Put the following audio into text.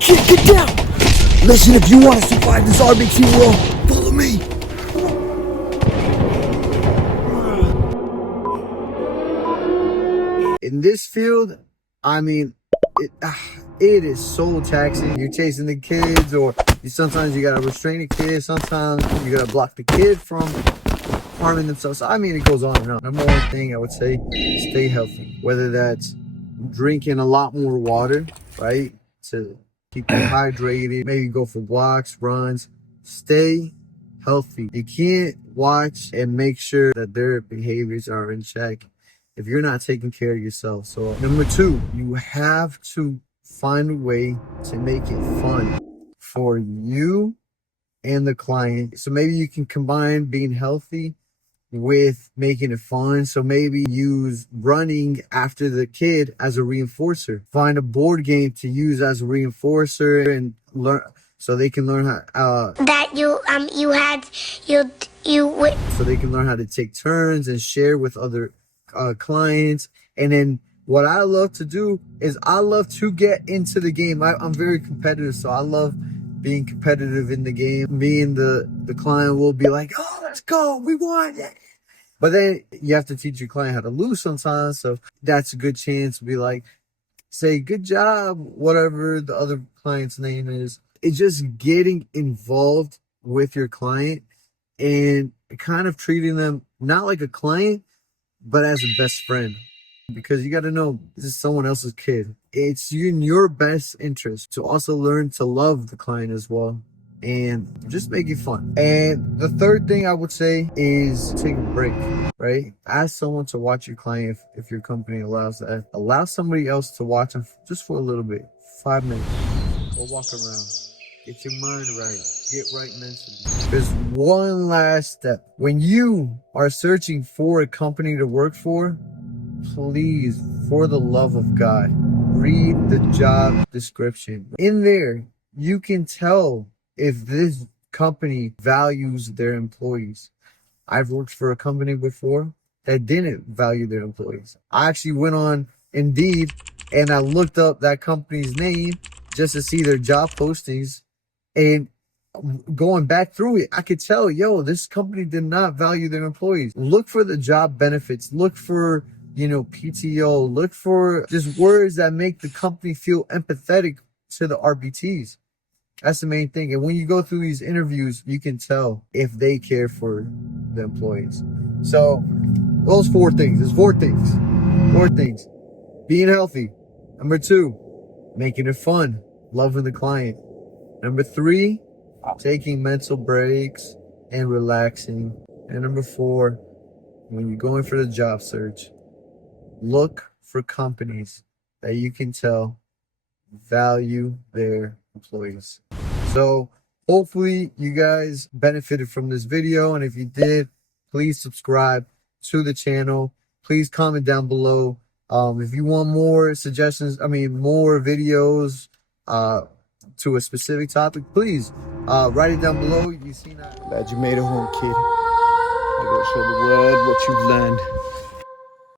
Get down! Listen, if you want to survive this RBT world, follow me. In this field, I mean, it is so taxing. You're chasing the kids, or sometimes you gotta restrain the kid. Sometimes you gotta block the kid from harming themselves. I mean, it goes on and on. Number one thing I would say, stay healthy. Whether that's drinking a lot more water, right, to keep you hydrated. Maybe go for walks, runs. Stay healthy. You can't watch and make sure that their behaviors are in check if you're not taking care of yourself. So number two, you have to find a way to make it fun for you and the client. So maybe you can combine being healthy with making it fun. So maybe use running after the kid as a reinforcer. Find a board game to use as a reinforcer and learn, so they can learn how so they can learn how to take turns and share with other clients. And then what I love to do is I love to get into the game. I'm very competitive, so I love being competitive in the game. Me and the client will be like, oh, let's go, we won. But then you have to teach your client how to lose sometimes. So that's a good chance to be like, say, good job, whatever the other client's name is. It's just getting involved with your client and kind of treating them not like a client, but as a best friend. Because you got to know, this is someone else's kid. It's in your best interest to also learn to love the client as well and just make it fun. And the third thing I would say is take a break, right? Ask someone to watch your client if your company allows that. Allow somebody else to watch them just for a little bit, 5 minutes. Go walk around. Get your mind right. Get right mentally. There's one last step. When you are searching for a company to work for, please, for the love of God, read the job description. In there, you can tell if this company values their employees. I've worked for a company before that didn't value their employees. I actually went on Indeed and I looked up that company's name just to see their job postings. And going back through it, I could tell, yo, this company did not value their employees. Look for the job benefits. Look for, PTO. Look for just words that make the company feel empathetic to the RBTs. That's the main thing. And when you go through these interviews, you can tell if they care for the employees. So those 4 things. There's 4 things. 4 things. Being healthy. Number 2, making it fun. Loving the client. Number 3, taking mental breaks and relaxing. And number 4, when you're going for the job search, look for companies that you can tell value their employees. So hopefully you guys benefited from this video. And if you did, please subscribe to the channel. Please comment down below. If you want more suggestions, more videos, to a specific topic, please write it down below. You see that? Glad you made it home, kid. I go show the world what you've learned.